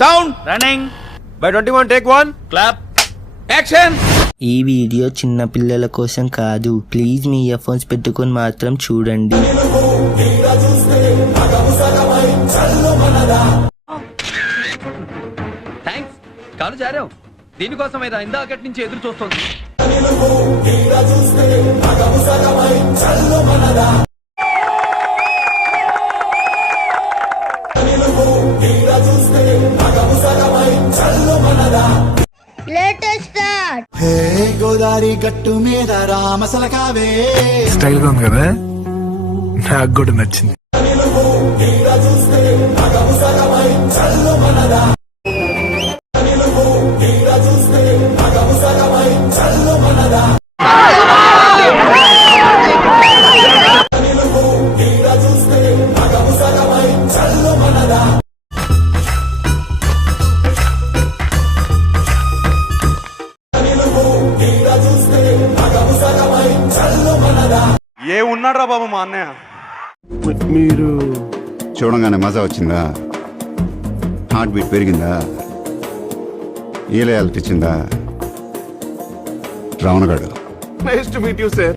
Sound running. By 21 take 1 clap. Action. ఈ video చిన్న పిల్లల కోసం కాదు, ప్లీజ్ మీ ఇయర్ ఫోన్స్ పెట్టుకొని మాత్రం చూడండి. థ్యాంక్స్. కాలు జారావు. దీనికోసమే ఇందాకటి నుంచి ఎదురు చూస్తుంది. గోదావరి గట్టు మీద రామసలకావే స్టైల్ గా ఉంది కదా, నాకు కూడా నచ్చింది. ఏ ఉన్నాడ్రా బాబు మా అన్నయ్య. మీరు చూడంగానే మజా వచ్చిందా? హార్ట్ బీట్ పెరిగిందా? ఏ లయాలిటీ ఇచ్చిందా? రావణగాడు. Nice to meet you sir.